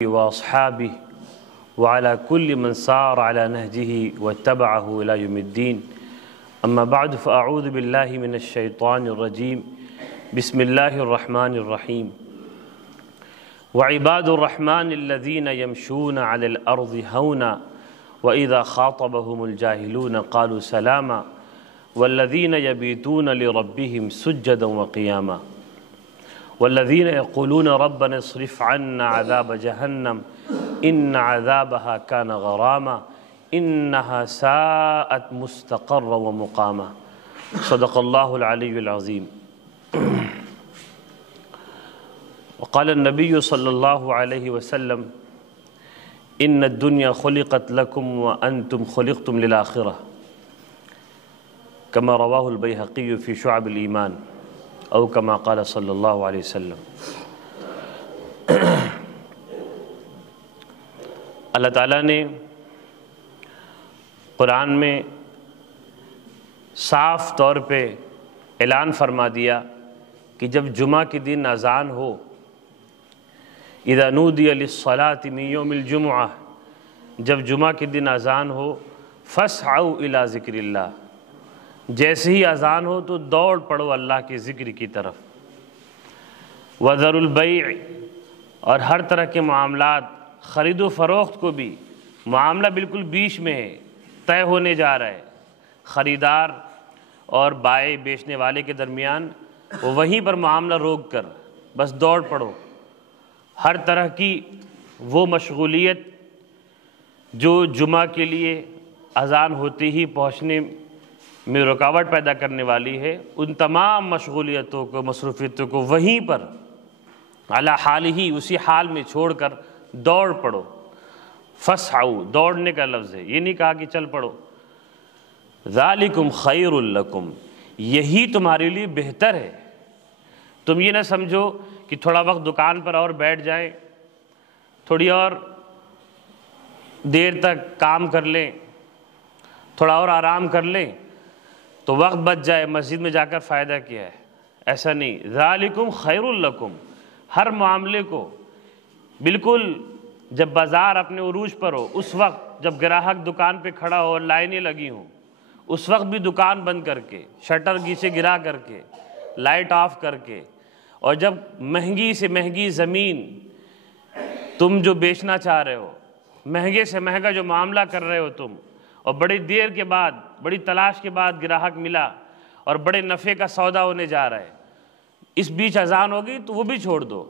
وأصحابه وعلى كل من سار على نهجه واتبعه إلى يوم الدين. أما بعد فأعوذ بالله من الشيطان الرجيم. بسم الله الرحمن الرحيم. وعباد الرحمن الذين يمشون على الأرض هونا وإذا خاطبهم الجاهلون قالوا سلاما والذين يبيتون لربهم سجدا وقياما والذين يقولون ربنا اصرف عنا عذاب جهنم إن عذابها كان غراما إنها ساءت مستقرا ومقاما. صدق الله العلي العظيم. وقال النبي صلى الله عليه وسلم إن الدنيا خلقت لكم وأنتم خلقتم للآخرة كما رواه البيهقي في شعب الإيمان او کما قال صلی اللہ علیہ وسلم. اللہ تعالیٰ نے قرآن میں صاف طور پہ اعلان فرما دیا کہ جب جمعہ کے دن اذان ہو، اذا نودی للصلاة من یوم الجمعہ، جب جمعہ کے دن اذان ہو، فاسعوا الی ذکر اللہ، جیسے ہی اذان ہو تو دوڑ پڑو اللہ کے ذکر کی طرف. وذروا البیع، اور ہر طرح کے معاملات، خرید و فروخت کو بھی، معاملہ بالکل بیچ میں ہے، طے ہونے جا رہا ہے، خریدار اور بائع بیچنے والے کے درمیان، وہیں پر معاملہ روک کر بس دوڑ پڑو. ہر طرح کی وہ مشغولیت جو جمعہ کے لیے اذان ہوتے ہی پہنچنے میں رکاوٹ پیدا کرنے والی ہے، ان تمام مشغولیتوں کو، مصروفیتوں کو وہیں پر علی حال ہی، اسی حال میں چھوڑ کر دوڑ پڑو. فسعوا، دوڑنے کا لفظ ہے، یہ نہیں کہا کہ چل پڑو. ذالکم خیر لکم، یہی تمہارے لیے بہتر ہے. تم یہ نہ سمجھو کہ تھوڑا وقت دکان پر اور بیٹھ جائیں، تھوڑی اور دیر تک کام کر لیں، تھوڑا اور آرام کر لیں تو وقت بچ جائے، مسجد میں جا کر فائدہ کیا ہے. ایسا نہیں. ذالکم خیر لکم، ہر معاملے کو بالکل جب بازار اپنے عروج پر ہو، اس وقت جب گراہک دکان پہ کھڑا ہو اور لائنیں لگی ہوں، اس وقت بھی دکان بند کر کے، شٹر سے گرا کر کے، لائٹ آف کر کے، اور جب مہنگی سے مہنگی زمین تم جو بیچنا چاہ رہے ہو، مہنگے سے مہنگا جو معاملہ کر رہے ہو تم، اور بڑی دیر کے بعد، بڑی تلاش کے بعد گراہک ملا اور بڑے نفع کا سودا ہونے جا رہا ہے، اس بیچ اذان ہوگی تو وہ بھی چھوڑ دو.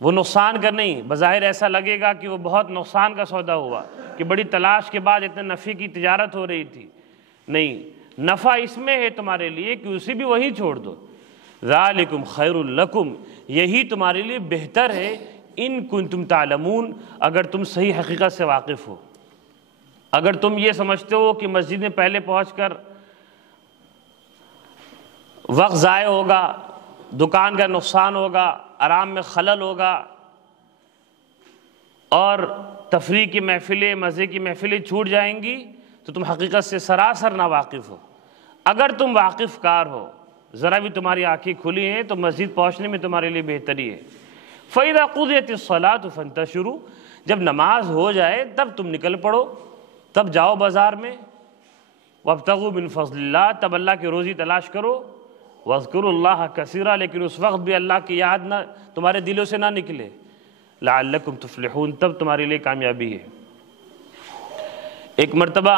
وہ نقصان کا نہیں، بظاہر ایسا لگے گا کہ وہ بہت نقصان کا سودا ہوا کہ بڑی تلاش کے بعد اتنے نفع کی تجارت ہو رہی تھی. نہیں، نفع اس میں ہے تمہارے لیے کہ اسے بھی وہی چھوڑ دو. ذالکم خیر لکم، یہی تمہارے لیے بہتر ہے، ان کنتم تعلمون، اگر تم صحیح حقیقت سے واقف ہو. اگر تم یہ سمجھتے ہو کہ مسجد میں پہلے پہنچ کر وقت ضائع ہوگا، دکان کا نقصان ہوگا، آرام میں خلل ہوگا، اور تفریح کی محفلیں، مزے کی محفلیں چھوٹ جائیں گی، تو تم حقیقت سے سراسر ناواقف ہو. اگر تم واقف کار ہو، ذرا بھی تمہاری آنکھیں کھلی ہیں، تو مسجد پہنچنے میں تمہارے لیے بہتری ہے. فَإِذَا قُضِيَتِ الصَّلَاةُ فَانْتَشِرُوا، جب نماز ہو جائے تب تم نکل پڑو، تب جاؤ بازار میں. وَابْتَغُوا مِنْ فَضْلِ اللَّهِ، تب اللہ کی روزی تلاش کرو. وَاذْكُرُوا اللَّهَ كَثِيرًا، لیکن اس وقت بھی اللہ کی یاد نہ تمہارے دلوں سے نہ نکلے. لَعَلَّكُمْ تُفْلِحُونَ، تب تمہارے لیے کامیابی ہے. ایک مرتبہ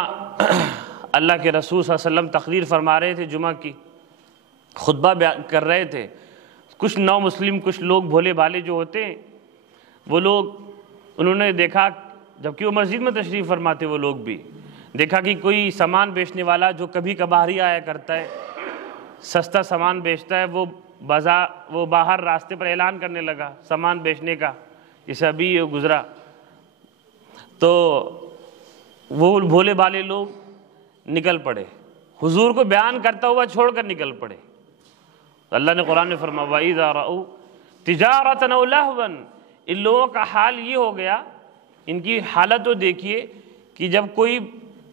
اللہ کے رسول صلی اللہ علیہ وسلم تقریر فرما رہے تھے، جمعہ کی خطبہ بیان کر رہے تھے. کچھ نو مسلم، کچھ لوگ بھولے بھالے جو ہوتے ہیں، وہ لوگ، انہوں نے دیکھا، جبکہ وہ مسجد میں تشریف فرماتے، وہ لوگ بھی دیکھا کہ کوئی سامان بیچنے والا جو کبھی کبھار ہی آیا کرتا ہے، سستا سامان بیچتا ہے، وہ باہر راستے پر اعلان کرنے لگا سامان بیچنے کا، جیسے ابھی یہ گزرا. تو وہ بھولے بھالے لوگ نکل پڑے، حضور کو بیان کرتا ہوا چھوڑ کر نکل پڑے. اللہ نے قرآن میں فرمایا وَإِذَا رَأَوْا تِجَارَةً أَوْ لَهْوًا، ان لوگوں کا حال یہ ہو گیا، ان کی حالت تو دیکھیے کہ جب کوئی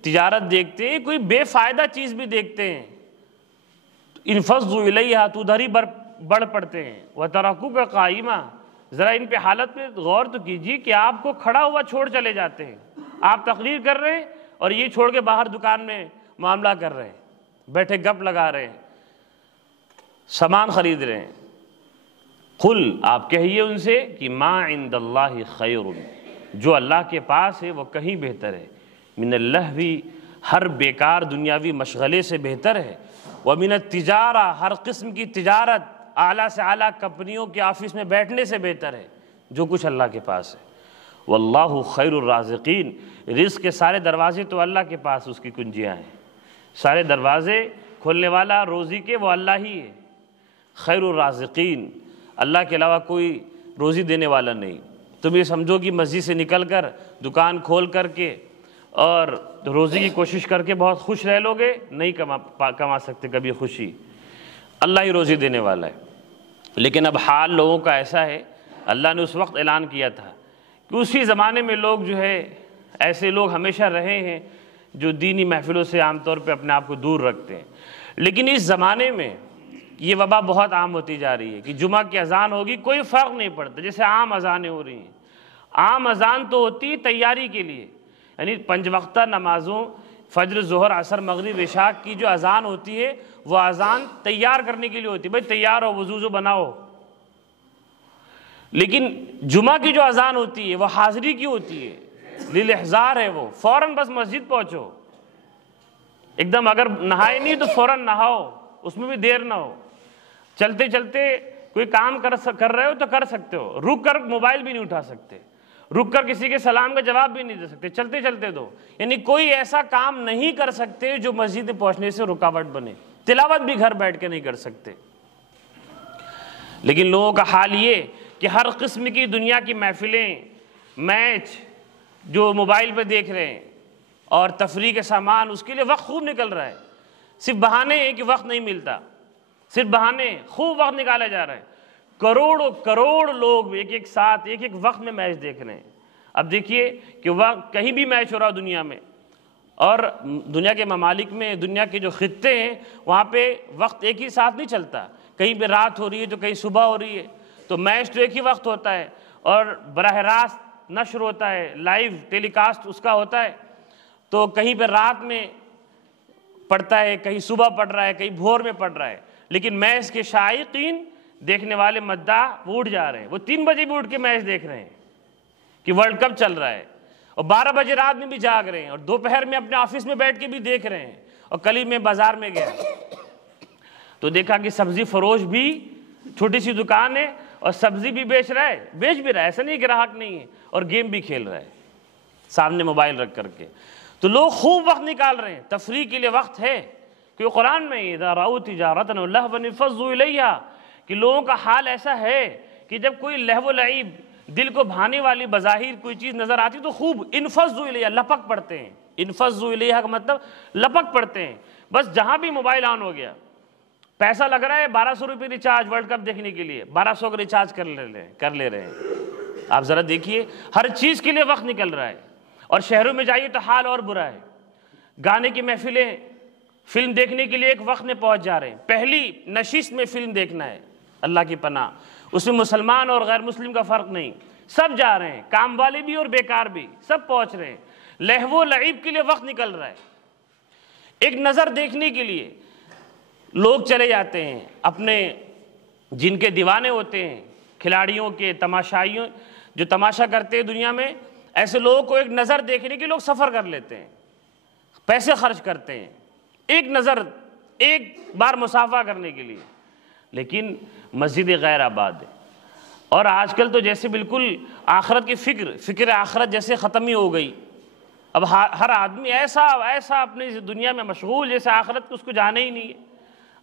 تجارت دیکھتے ہیں، کوئی بے فائدہ چیز بھی دیکھتے ہیں، انفضوا الیہا، تو ادھر ہی بڑھ پڑتے ہیں. وَتَرَكُوكَ قَائِمًا، ذرا ان پہ حالت پہ غور تو کیجیے کہ آپ کو کھڑا ہوا چھوڑ چلے جاتے ہیں، آپ تقریر کر رہے ہیں اور یہ چھوڑ کے باہر دکان میں معاملہ کر رہے ہیں، بیٹھے گپ لگا رہے ہیں، سامان خرید رہے ہیں۔ قل، آپ کہیے ان سے کہ ما عند اللہ خیر، جو اللہ کے پاس ہے وہ کہیں بہتر ہے، من اللہو، ہر بیکار دنیاوی مشغلے سے بہتر ہے، ومن التجارہ، ہر قسم کی تجارت، اعلیٰ سے اعلیٰ کمپنیوں کے آفس میں بیٹھنے سے بہتر ہے، جو کچھ اللہ کے پاس ہے۔ واللہ خیر الرازقین، رزق کے سارے دروازے تو اللہ کے پاس اس کی کنجیاں ہیں، سارے دروازے کھولنے والا روزی کے وہ اللہ ہی ہے۔ خیر الرازقین، اللہ کے علاوہ کوئی روزی دینے والا نہیں۔ تم یہ سمجھو کہ مسجد سے نکل کر دکان کھول کر کے اور روزی کی کوشش کر کے بہت خوش رہ لو گے، نہیں کما سکتے کبھی خوشی، اللہ ہی روزی دینے والا ہے۔ لیکن اب حال لوگوں کا ایسا ہے، اللہ نے اس وقت اعلان کیا تھا کہ اسی زمانے میں لوگ جو ہے، ایسے لوگ ہمیشہ رہے ہیں جو دینی محفلوں سے عام طور پہ اپنے آپ کو دور رکھتے ہیں، لیکن اس زمانے میں یہ وبا بہت عام ہوتی جا رہی ہے کہ جمعہ کی اذان ہوگی کوئی فرق نہیں پڑتا، جیسے عام اذانیں ہو رہی ہیں۔ عام اذان تو ہوتی ہے تیاری کے لیے، یعنی 5 وقتہ نمازوں فجر، ظہر، عصر، مغرب، عشاء کی جو اذان ہوتی ہے وہ اذان تیار کرنے کے لیے ہوتی ہے، بھائی تیار ہو، وضو بناؤ۔ لیکن جمعہ کی جو اذان ہوتی ہے وہ حاضری کی ہوتی ہے، للاحضار ہے، وہ فوراً بس مسجد پہنچو، ایک دم اگر نہائے نہیں تو فوراً نہاؤ، اس میں بھی دیر نہ ہو، چلتے چلتے کوئی کام کر رہے ہو تو کر سکتے ہو، رک کر موبائل بھی نہیں اٹھا سکتے، رک کر کسی کے سلام کا جواب بھی نہیں دے سکتے، چلتے چلتے دو، یعنی کوئی ایسا کام نہیں کر سکتے جو مسجد پہنچنے سے رکاوٹ بنے، تلاوت بھی گھر بیٹھ کے نہیں کر سکتے۔ لیکن لوگوں کا حال یہ کہ ہر قسم کی دنیا کی محفلیں، میچ جو موبائل پہ دیکھ رہے ہیں اور تفریح کے سامان، اس کے لیے وقت خوب نکل رہا ہے، صرف بہانے ہیں کہ وقت نہیں ملتا، صرف بہانے، خوب وقت نکالا جا رہا ہے۔ کروڑوں کروڑ لوگ ایک ساتھ ایک وقت میں میچ دیکھ رہے ہیں۔ اب دیکھیے کہ وقت کہیں بھی میچ ہو رہا دنیا میں، اور دنیا کے ممالک میں، دنیا کے جو خطے ہیں وہاں پہ وقت ایک ہی ساتھ نہیں چلتا، کہیں پہ رات ہو رہی ہے تو کہیں صبح ہو رہی ہے، تو میچ تو ایک ہی وقت ہوتا ہے، اور براہ راست نشر ہوتا ہے، لائیو ٹیلی کاسٹ اس کا ہوتا ہے، تو کہیں پہ رات میں پڑتا ہے، کہیں صبح پڑ رہا ہے، کہیں بھور میں پڑ رہا ہے، لیکن میچ کے شائقین، دیکھنے والے مداح وہ اٹھ جا رہے ہیں، وہ 3 بجے بھی اٹھ کے میچ دیکھ رہے ہیں کہ ورلڈ کپ چل رہا ہے، اور 12 بجے رات میں بھی جاگ رہے ہیں، اور دوپہر میں اپنے آفس میں بیٹھ کے بھی دیکھ رہے ہیں۔ اور کل ہی میں بازار میں گیا تو دیکھا کہ سبزی فروش بھی، چھوٹی سی دکان ہے اور سبزی بھی بیچ بھی رہا ہے، ایسا نہیں کہ گراہک نہیں ہے، اور گیم بھی کھیل رہا ہے سامنے موبائل رکھ کر کے۔ تو لوگ خوب وقت نکال رہے ہیں، تفریح کے لیے وقت ہے، کیونکہ قرآن میں اذا رأوا تجارۃ او لہوا انفضوا الیہا، کہ لوگوں کا حال ایسا ہے کہ جب کوئی لہو و لعب، دل کو بھانے والی بظاہر کوئی چیز نظر آتی تو خوب انفضوا الیہا، لپک پڑتے ہیں۔ انفضوا الیہا کا مطلب لپک پڑتے ہیں، بس جہاں بھی موبائل آن ہو گیا، پیسہ لگ رہا ہے 1200 روپے ریچارج ورلڈ کپ دیکھنے کے لیے، 1200 کا ریچارج کر لے رہے ہیں۔ آپ ذرا دیکھیے، ہر چیز کے لیے وقت نکل رہا ہے، اور شہروں میں جائیے تو حال اور برا ہے، گانے کی محفلیں، فلم دیکھنے کے لیے ایک وقت میں پہنچ جا رہے ہیں، پہلی نشست میں فلم دیکھنا ہے، اللہ کی پناہ، اس میں مسلمان اور غیر مسلم کا فرق نہیں، سب جا رہے ہیں، کام والے بھی اور بیکار بھی، سب پہنچ رہے ہیں، لہو و لعب کے لیے وقت نکل رہا ہے، ایک نظر دیکھنے کے لیے لوگ چلے جاتے ہیں، اپنے جن کے دیوانے ہوتے ہیں، کھلاڑیوں کے، تماشائیوں جو تماشا کرتے ہیں دنیا میں، ایسے لوگوں کو ایک نظر دیکھنے کے لوگ سفر کر لیتے ہیں، پیسے خرچ کرتے ہیں، ایک نظر، ایک بار مصافحہ کرنے کے لیے، لیکن مسجد غیر آباد ہے۔ اور آج کل تو جیسے بالکل آخرت کی فکر آخرت جیسے ختم ہی ہو گئی، اب ہر آدمی ایسا اپنی دنیا میں مشغول جیسے آخرت کو اس کو جانا ہی نہیں ہے،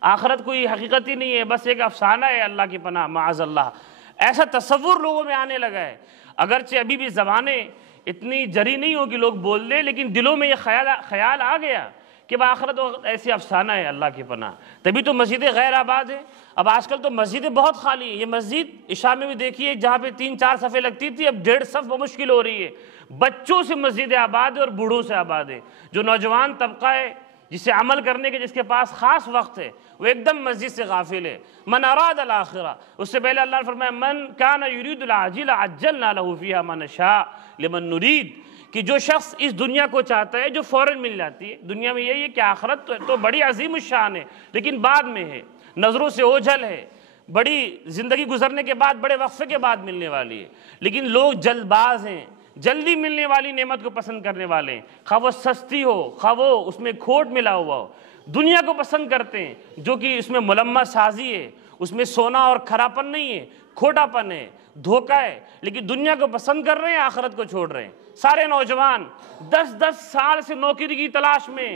آخرت کوئی حقیقت ہی نہیں ہے، بس ایک افسانہ ہے، اللہ کی پناہ معاذ اللہ، ایسا تصور لوگوں میں آنے لگا ہے۔ اگرچہ ابھی بھی زبانیں اتنی جری نہیں ہو کہ لوگ بول دیں، لیکن دلوں میں یہ خیال آ گیا کہ آخرت ایسی افسانہ ہے، اللہ کی پناہ، تبھی تو مسجدیں غیر آباد ہیں۔ اب آج کل تو مسجدیں بہت خالی ہیں، یہ مسجد عشاء میں بھی دیکھیے جہاں پہ 3-4 صفیں لگتی تھی، اب 1.5 صف مشکل ہو رہی ہے، بچوں سے مسجدیں آباد ہے اور بوڑھوں سے آباد ہے، جو نوجوان طبقہ ہے جسے عمل کرنے کے جس کے پاس خاص وقت ہے وہ ایک دم مسجد سے غافل ہے۔ من اراد الاخرہ، اس سے پہلے اللہ نے فرمایا من کان یرید العاجل عجلنا له فیہا ما نشاء لمن نرید، کہ جو شخص اس دنیا کو چاہتا ہے جو فوراً مل جاتی ہے، دنیا میں یہی ہے کہ آخرت تو بڑی عظیم الشان ہے لیکن بعد میں ہے، نظروں سے اوجھل ہے، بڑی زندگی گزرنے کے بعد بڑے وقفے کے بعد ملنے والی ہے، لیکن لوگ جلد باز ہیں، جلدی ملنے والی نعمت کو پسند کرنے والے ہیں، خواہ وہ سستی ہو خواہ وہ اس میں کھوٹ ملا ہوا ہو، دنیا کو پسند کرتے ہیں جو کہ اس میں ملمہ سازی ہے، اس میں سونا اور کھراپن نہیں ہے، کھوٹا پن ہے، دھوکہ ہے، لیکن دنیا کو پسند کر رہے ہیں، آخرت کو چھوڑ رہے ہیں۔ سارے نوجوان 10 سال سے نوکری کی تلاش میں،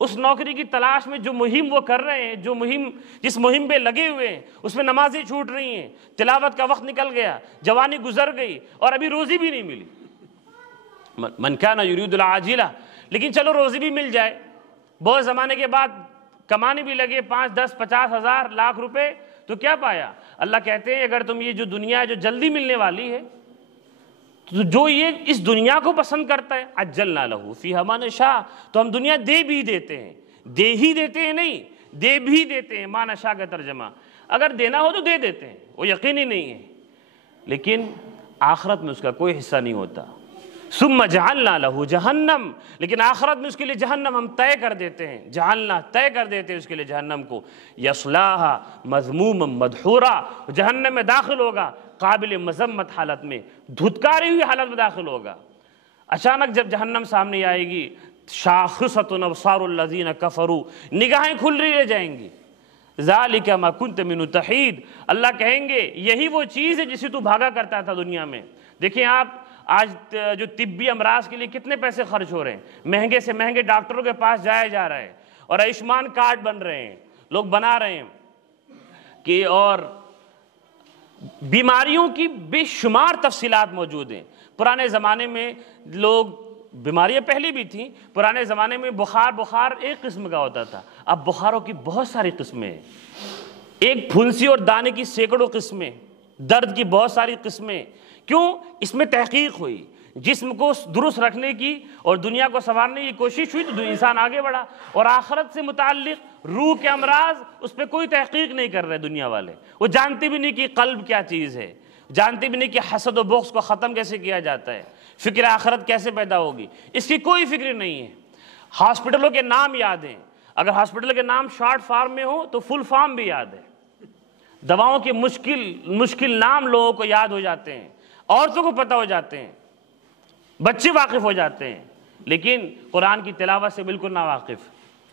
اس نوکری کی تلاش میں جو مہم وہ کر رہے ہیں، جس مہم پہ لگے ہوئے ہیں، اس میں نمازیں چھوٹ رہی ہیں، تلاوت کا وقت نکل گیا، جوانی گزر گئی اور ابھی روزی بھی نہیں ملی۔ من کان یرید العاجلہ، لیکن چلو روزی بھی مل جائے، بہت زمانے کے بعد کمانے بھی لگے 5، 10، 50 ہزار، لاکھ روپے، تو کیا پایا؟ اللہ کہتے ہیں اگر تم یہ جو دنیا ہے جو جلدی ملنے والی ہے، تو جو یہ اس دنیا کو پسند کرتا ہے عجلنا لہ فیہا ما نشاء، تو ہم دنیا دے بھی دیتے ہیں، دے ہی دیتے ہیں نہیں، دے بھی دیتے ہیں، ما نشاء کا ترجمہ، اگر دینا ہو تو دے دیتے ہیں، وہ یقینی نہیں ہے، لیکن آخرت میں اس کا کوئی حصہ نہیں ہوتا۔ ثم جعلنا لہ جہنم، لیکن آخرت میں اس کے لیے جہنم ہم طے کر دیتے ہیں، جعلنا طے کر دیتے ہیں اس کے لیے جہنم کو، یصلاھا مذموما مدحورا، جہنم میں داخل ہوگا قابل مذمت حالت میں، دھتکاری ہوئی حالت میں داخل ہوگا۔ اچانک جب جہنم سامنے آئے گی، شاخصۃ ابصار الذین کفروا، نگاہیں کھل رہی رہ جائیں گی، ذالک ما کنت منہ تحید، اللہ کہیں گے یہی وہ چیز ہے جسے تو بھاگا کرتا تھا دنیا میں۔ دیکھیں آپ آج جو طبی امراض کے لیے کتنے پیسے خرچ ہو رہے ہیں، مہنگے سے مہنگے ڈاکٹروں کے پاس جایا جا رہا ہے، اور آیوشمان کارڈ بن رہے ہیں، لوگ بنا رہے ہیں کہ، اور بیماریوں کی بے شمار تفصیلات موجود ہیں۔ پرانے زمانے میں لوگ، بیماریاں پہلے بھی تھیں، پرانے زمانے میں بخار ایک قسم کا ہوتا تھا، اب بخاروں کی بہت ساری قسمیں ہیں، ایک پھنسی اور دانے کی سینکڑوں قسمیں، درد کی بہت ساری قسمیں، کیوں؟ اس میں تحقیق ہوئی، جسم کو درست رکھنے کی اور دنیا کو سنوارنے کی کوشش ہوئی تو انسان آگے بڑھا، اور آخرت سے متعلق روح کے امراض اس پہ کوئی تحقیق نہیں کر رہے دنیا والے، وہ جانتے بھی نہیں کہ قلب کیا چیز ہے، جانتے بھی نہیں کہ حسد و بغض کو ختم کیسے کیا جاتا ہے، فکر آخرت کیسے پیدا ہوگی، اس کی کوئی فکر نہیں ہے۔ ہاسپٹلوں کے نام یاد ہیں، اگر ہاسپٹل کے نام شارٹ فارم میں ہو تو فل فارم بھی یاد ہے، دواؤں کے مشکل نام لوگوں کو یاد ہو جاتے ہیں، عورتوں کو پتہ ہو جاتے ہیں، بچے واقف ہو جاتے ہیں، لیکن قرآن کی تلاوت سے بالکل ناواقف،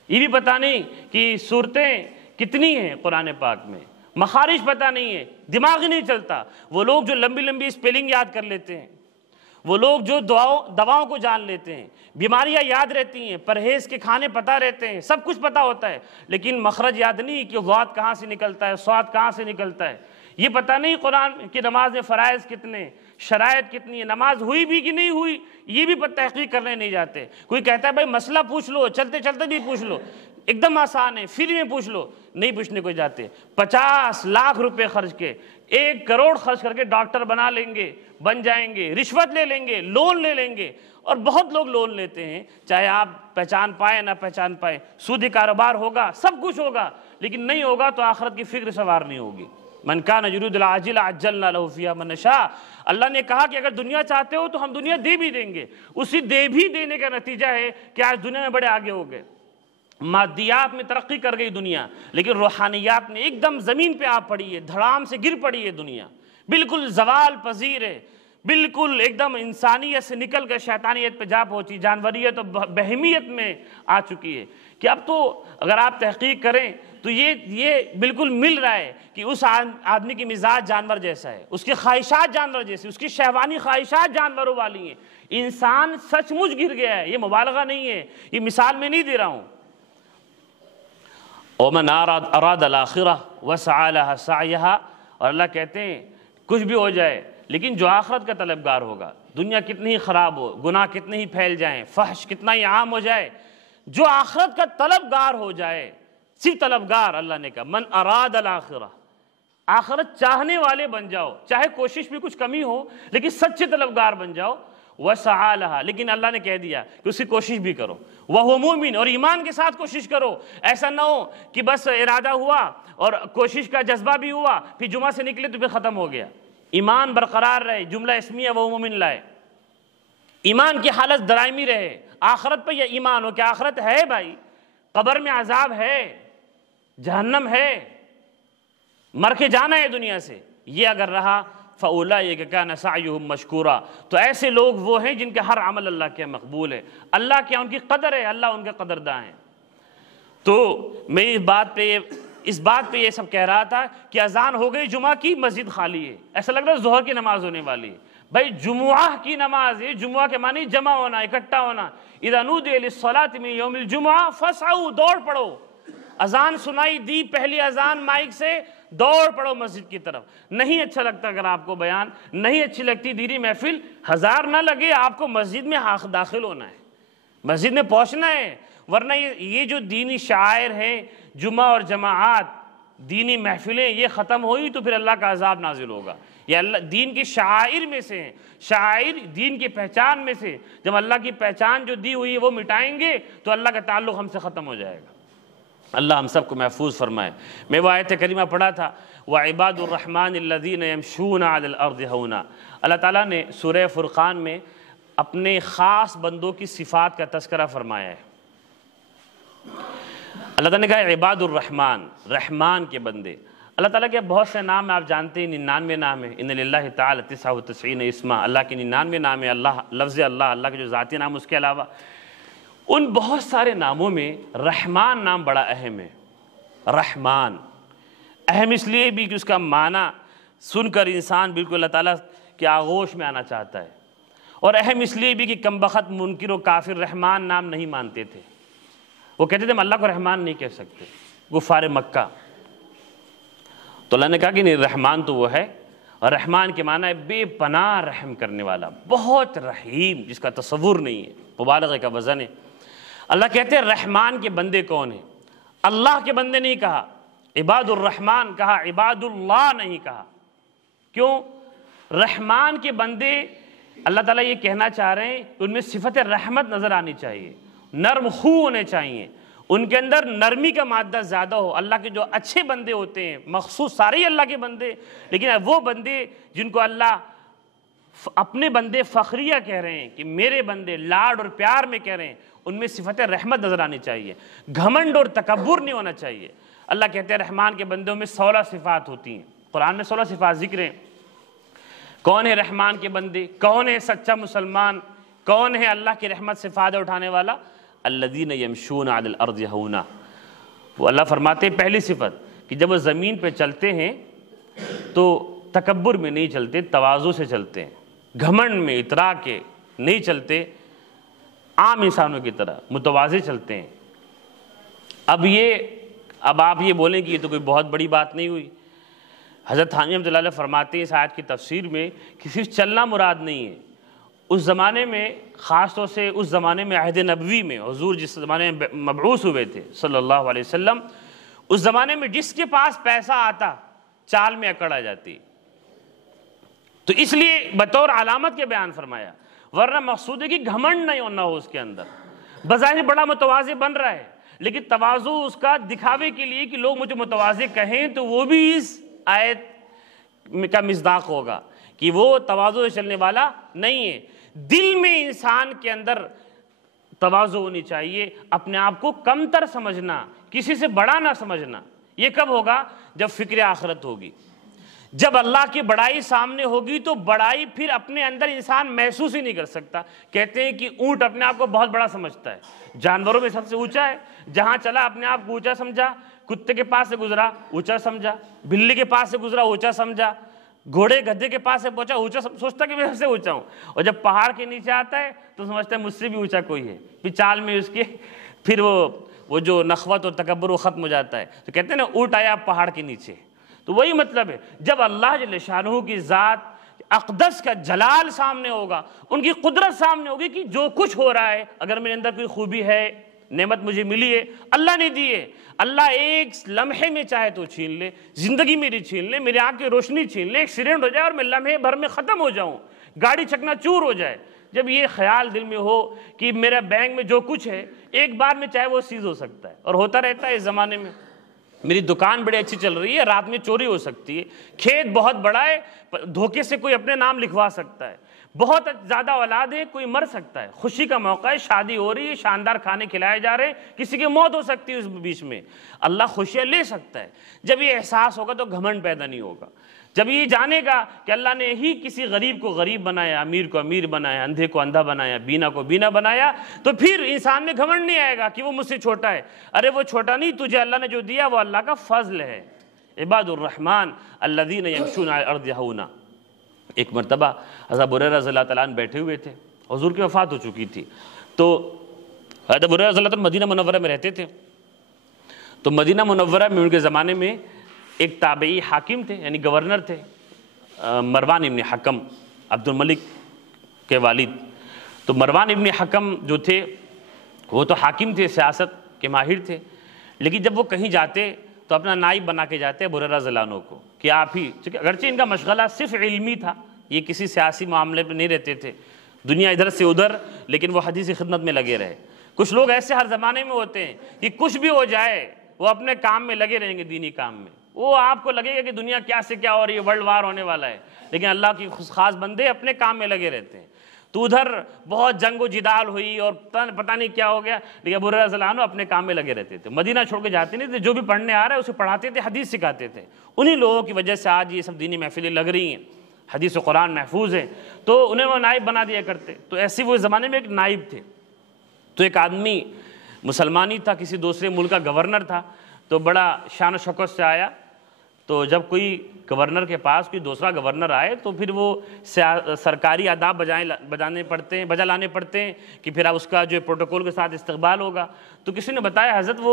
یہ بھی پتہ نہیں کہ صورتیں کتنی ہیں قرآن پاک میں، مخارج پتہ نہیں ہے، دماغ ہی نہیں چلتا۔ وہ لوگ جو لمبی لمبی اسپیلنگ یاد کر لیتے ہیں، وہ لوگ جو دواؤں کو جان لیتے ہیں، بیماریاں یاد رہتی ہیں، پرہیز کے کھانے پتہ رہتے ہیں، سب کچھ پتہ ہوتا ہے، لیکن مخرج یاد نہیں کہ ضاد کہاں سے نکلتا ہے، صاد کہاں سے نکلتا ہے، یہ پتہ نہیں قرآن کی نماز میں فرائض کتنے، شرائط کتنی ہے، نماز ہوئی بھی کہ نہیں ہوئی یہ بھی تحقیق کرنے نہیں جاتے۔ کوئی کہتا ہے بھائی مسئلہ پوچھ لو، چلتے چلتے بھی پوچھ لو، ایک دم آسان ہے، فری میں پوچھ لو، نہیں پوچھنے کو جاتے۔ 50 لاکھ روپے خرچ کے، 1 کروڑ خرچ کر کے ڈاکٹر بن جائیں گے، رشوت لے لیں گے، لون لے لیں گے، اور بہت لوگ لون لیتے ہیں، چاہے آپ پہچان پائیں نہ پہچان پائیں، سودی کاروبار ہوگا، سب کچھ ہوگا، لیکن نہیں ہوگا تو آخرت کی فکر سوار نہیں ہوگی۔ من کان یرید العاجلہ عجلنا لہ فیہا ما نشاء، اللہ نے کہا کہ اگر دنیا چاہتے ہو تو ہم دنیا دے بھی دیں گے، اسی دے بھی دینے کا نتیجہ ہے کہ آج دنیا میں بڑے آگے ہو گئے، مادیات میں ترقی کر گئی دنیا، لیکن روحانیات میں ایک دم زمین پہ آ پڑی ہے، دھڑام سے گر پڑی ہے دنیا، بالکل زوال پذیر ہے، بالکل ایک دم انسانیت سے نکل کر شیطانیت پہ جا پہنچی، جانوریت اور بہیمیت میں آ چکی ہے، کہ اب تو اگر آپ تحقیق کریں تو یہ بالکل مل رہا ہے کہ اس آدمی کی مزاج جانور جیسا ہے، اس کی خواہشات جانور جیسی، اس کی شہوانی خواہشات جانوروں والی ہیں، انسان سچ مچ گر گیا ہے، یہ مبالغہ نہیں ہے، یہ مثال میں نہیں دے رہا ہوں۔ وَمَنْ أَرَادَ الْآخِرَةَ وَسَعَى لَهَا سَعْيَهَا، اور اللہ کہتے ہیں کچھ بھی ہو جائے لیکن جو آخرت کا طلبگار ہوگا، دنیا کتنی ہی خراب ہو، گناہ کتنے ہی پھیل جائیں، فحش کتنا ہی عام ہو جائے، جو آخرت کا طلبگار ہو جائے، صرف طلبگار، اللہ نے کہا من اراد الاخرہ، آخرت چاہنے والے بن جاؤ، چاہے کوشش میں کچھ کمی ہو لیکن سچے طلبگار بن جاؤ، وَسَعَى لَهَا، لیکن اللہ نے کہہ دیا کہ اس کی کوشش بھی کرو، وَهُوَ مُؤْمِنٌ، اور ایمان کے ساتھ کوشش کرو. ایسا نہ ہو کہ بس ارادہ ہوا اور کوشش کا جذبہ بھی ہوا، پھر جمعہ سے نکلے تو پھر ختم ہو گیا. ایمان برقرار رہے، جملہ اسمیہ وَهُوَ مُؤْمِنٌ لائے، ایمان کی حالت دائمی رہے. آخرت پہ یہ ایمان ہو کہ آخرت ہے بھائی، قبر میں عذاب ہے، جہنم ہے، مر کے جانا ہے دنیا سے. یہ اگر رہا فَأُولَٰئِكَ كَانَ سَعْيُهُمْ مَشْكُورًا، تو ایسے لوگ وہ ہیں جن کا ہر عمل اللہ کے مقبول ہے، اللہ کیا ان کی قدر ہے، اللہ ان کے قدرداں ہیں. تو میں اس بات پہ یہ سب کہہ رہا تھا کہ اذان ہو گئی جمعہ کی، مسجد خالی ہے، ایسا لگ رہا ہے ظہر کی نماز ہونے والی ہے. بھائی جمعہ کی نماز ہے، جمعہ کے معنی جمع ہونا، اکٹھا ہونا. اذا نودی للصلاۃ من یوم الجمعہ فاسعوا، دوڑ پڑو. اذان سنائی دی، پہلی اذان مائک سے، دوڑ پڑو مسجد کی طرف. نہیں اچھا لگتا اگر آپ کو بیان، نہیں اچھی لگتی دینی محفل، ہزار نہ لگے، آپ کو مسجد میں داخل ہونا ہے، مسجد میں پہنچنا ہے. ورنہ یہ جو دینی شعائر ہیں، جمعہ اور جماعات، دینی محفلیں، یہ ختم ہوئی تو پھر اللہ کا عذاب نازل ہوگا. یہ اللہ دین کے شعائر میں سے ہیں، شعائر دین کی پہچان میں سے. جب اللہ کی پہچان جو دی ہوئی ہے وہ مٹائیں گے تو اللہ کا تعلق ہم سے ختم ہو جائے گا. اللہ ہم سب کو محفوظ فرمائے. میں وہ آیت کریمہ پڑھا تھا، وَعِبَادُ الرَّحْمَٰنِ الَّذِينَ يَمْشُونَ عَلَى الْأَرْضِ هَوْنًا. اللہ تعالیٰ نے سورہ فرقان میں اپنے خاص بندوں کی صفات کا تذکرہ فرمایا ہے. اللہ تعالیٰ نے کہا عباد الرحمن، رحمان کے بندے. اللہ تعالیٰ کے بہت سے نام آپ جانتے ہیں، 99 نام ہیں. ان للہ تعالی 99 اسما، اللہ کے 99 نام ہیں. اللہ لفظ اللہ کے جو ذاتی نام، اس کے علاوہ ان بہت سارے ناموں میں رحمان نام بڑا اہم ہے. رحمان اہم اس لیے بھی کہ اس کا معنی سن کر انسان بالکل اللہ تعالیٰ کے آغوش میں آنا چاہتا ہے، اور اہم اس لیے بھی کہ کمبخت منکر و کافر رحمان نام نہیں مانتے تھے. وہ کہتے تھے ہم اللہ کو رحمان نہیں کہہ سکتے، کفار مکہ. تو اللہ نے کہا کہ نہیں، رحمان تو وہ ہے، اور رحمان کے معنی ہے بے پناہ رحم کرنے والا، بہت رحیم، جس کا تصور نہیں ہے، مبالغہ کا وزن ہے. اللہ کہتے ہیں رحمان کے بندے کون ہیں. اللہ کے بندے نہیں کہا، عباد الرحمن کہا، عباد اللہ نہیں کہا. کیوں؟ رحمان کے بندے اللہ تعالیٰ یہ کہنا چاہ رہے ہیں کہ ان میں صفت رحمت نظر آنی چاہیے، نرم خو ہونے چاہیے، ان کے اندر نرمی کا مادہ زیادہ ہو. اللہ کے جو اچھے بندے ہوتے ہیں، مخصوص سارے ہی اللہ کے بندے، لیکن وہ بندے جن کو اللہ اپنے بندے فخریہ کہہ رہے ہیں کہ میرے بندے، لاڈ اور پیار میں کہہ رہے ہیں، ان میں صفت رحمت نظر آنی چاہیے، گھمنڈ اور تکبر نہیں ہونا چاہیے. اللہ کہتے ہیں رحمان کے بندوں میں 16 صفات ہوتی ہیں. قرآن میں 16 صفات ذکر ہیں. کون ہے رحمان کے بندے؟ کون ہے سچا مسلمان؟ کون ہے اللہ کی رحمت سے فائدہ اٹھانے والا؟ الذین یمشون علی الارض ہونا. وہ اللہ فرماتے ہیں پہلی صفت کہ جب وہ زمین پہ چلتے ہیں تو تکبر میں نہیں چلتے، تواضع سے چلتے ہیں، گھمنڈ میں اترا کے نہیں چلتے، عام انسانوں کی طرح متواضع چلتے ہیں. اب آپ یہ بولیں کہ یہ تو کوئی بہت بڑی بات نہیں ہوئی. حضرت تھانوی رحمۃ اللہ علیہ فرماتے ہیں اس آیت کی تفسیر میں کہ صرف چلنا مراد نہیں ہے. اس زمانے میں، خاص طور سے اس زمانے میں عہد نبوی میں، حضور جس زمانے میں مبعوث ہوئے تھے صلی اللہ علیہ وسلم، اس زمانے میں جس کے پاس پیسہ آتا چال میں اکڑ آ جاتی. تو اس لیے بطور علامت کے بیان فرمایا، ورنہ مقصود ہے کہ گھمنڈ نہیں ہونا ہو اس کے اندر. بظاہر بڑا متواضع بن رہا ہے، لیکن تواضع اس کا دکھاوے کے لیے کہ لوگ مجھے متواضع کہیں، تو وہ بھی اس آیت کا مصداق ہوگا کہ وہ تواضع سے چلنے والا نہیں ہے. دل میں انسان کے اندر تواضع ہونی چاہیے، اپنے آپ کو کمتر سمجھنا، کسی سے بڑا نہ سمجھنا. یہ کب ہوگا؟ جب فکر آخرت ہوگی، جب اللہ کی بڑائی سامنے ہوگی تو بڑائی پھر اپنے اندر انسان محسوس ہی نہیں کر سکتا. کہتے ہیں کہ اونٹ اپنے آپ کو بہت بڑا سمجھتا ہے، جانوروں میں سب سے اونچا ہے، جہاں چلا اپنے آپ کو اونچا سمجھا. کتے کے پاس سے گزرا اونچا سمجھا، بلی کے پاس سے گزرا اونچا سمجھا، گھوڑے گدھے کے پاس سے پہنچا اونچا سوچتا کہ میں سب سے اونچا ہوں. اور جب پہاڑ کے نیچے آتا ہے تو سمجھتا ہے مجھ سے بھی اونچا کوئی ہے. پھر چال میں اس کے پھر وہ جو نخوت اور تکبر وہ ختم ہو جاتا ہے. تو کہتے ہیں نا اونٹ آیا پہاڑ کے نیچے. تو وہی مطلب ہے، جب اللہ جل شانہ کی ذات اقدس کا جلال سامنے ہوگا، ان کی قدرت سامنے ہوگی کہ جو کچھ ہو رہا ہے، اگر میرے اندر کوئی خوبی ہے، نعمت مجھے ملی ہے، اللہ نے دی ہے، اللہ ایک لمحے میں چاہے تو چھین لے، زندگی میری چھین لے، میری آنکھ کی روشنی چھین لے، ایکسیڈنٹ ہو جائے اور میں لمحے بھر میں ختم ہو جاؤں، گاڑی چکنا چور ہو جائے، جب یہ خیال دل میں ہو کہ میرا بینک میں جو کچھ ہے ایک بار میں چاہے وہ سیز ہو سکتا ہے، اور ہوتا رہتا ہے اس زمانے میں۔ میری دکان بڑی اچھی چل رہی ہے، رات میں چوری ہو سکتی ہے، کھیت بہت بڑا ہے، دھوکے سے کوئی اپنے نام لکھوا سکتا ہے، بہت زیادہ اولاد ہے، کوئی مر سکتا ہے، خوشی کا موقع ہے، شادی ہو رہی ہے، شاندار کھانے کھلائے جا رہے ہیں، کسی کی موت ہو سکتی ہے اس بیچ میں، اللہ خوشیاں لے سکتا ہے۔ جب یہ احساس ہوگا تو گھمنڈ پیدا نہیں ہوگا۔ جب یہ جانے گا کہ اللہ نے ہی کسی غریب کو غریب بنایا، امیر کو امیر بنایا، اندھے کو اندھا بنایا، بینا کو بینا بنایا، تو پھر انسان میں گھمنڈ نہیں آئے گا کہ وہ مجھ سے چھوٹا ہے۔ ارے وہ چھوٹا نہیں، تجھے اللہ نے جو دیا وہ اللہ کا فضل ہے۔ عباد الرحمن الذین یمشون علی الارض ہونا۔ ایک مرتبہ حضرت ابو ہریرہ رضی اللہ تعالیٰ عنہ بیٹھے ہوئے تھے، حضور کی وفات ہو چکی تھی، تو حضرت ابو ہریرہ رضی اللہ تعالیٰ مدینہ منورہ میں رہتے تھے، تو مدینہ منورہ میں ان کے زمانے میں ایک تابعی حاکم تھے، یعنی گورنر تھے، مروان ابن حکم، عبد الملک کے والد۔ تو مروان ابن حکم جو تھے وہ تو حاکم تھے، سیاست کے ماہر تھے، لیکن جب وہ کہیں جاتے تو اپنا نائب بنا کے جاتے ابو ہریرہ رضی اللہ عنہ کو کہ آپ ہی، اگرچہ ان کا مشغلہ صرف علمی تھا، یہ کسی سیاسی معاملے پہ نہیں رہتے تھے، دنیا ادھر سے ادھر، لیکن وہ حدیث خدمت میں لگے رہے۔ کچھ لوگ ایسے ہر زمانے میں ہوتے ہیں کہ کچھ بھی ہو جائے وہ اپنے کام میں لگے رہیں گے، دینی کام میں، وہ آپ کو لگے گا کہ دنیا کیا سے کیا ہو رہی ہے، ورلڈ وار ہونے والا ہے، لیکن اللہ کی خاص بندے اپنے کام میں لگے رہتے ہیں۔ تو ادھر بہت جنگ و جدال ہوئی اور پتہ نہیں کیا ہو گیا، لیکن ابو ہریرہ رضی اللہ عنہ اپنے کام میں لگے رہتے تھے، مدینہ چھوڑ کے جاتے نہیں تھے، جو بھی پڑھنے آ رہا ہے اسے پڑھاتے تھے، حدیث سکھاتے تھے۔ انہی لوگوں کی وجہ سے آج یہ سب دینی محفلیں لگ رہی ہیں، حدیث و قرآن محفوظ ہیں، تو انہیں وہ نائب بنا دیا کرتے۔ تو ایسے وہ زمانے میں ایک نائب تھے، تو ایک آدمی مسلمانی تھا، کسی دوسرے ملک کا گورنر تھا، تو بڑا شان و شوکت سے آیا۔ تو جب کوئی گورنر کے پاس کوئی دوسرا گورنر آئے تو پھر وہ سرکاری آداب بجا لانے پڑتے ہیں کہ پھر اب اس کا جو پروٹوکول کے ساتھ استقبال ہوگا۔ تو کسی نے بتایا حضرت وہ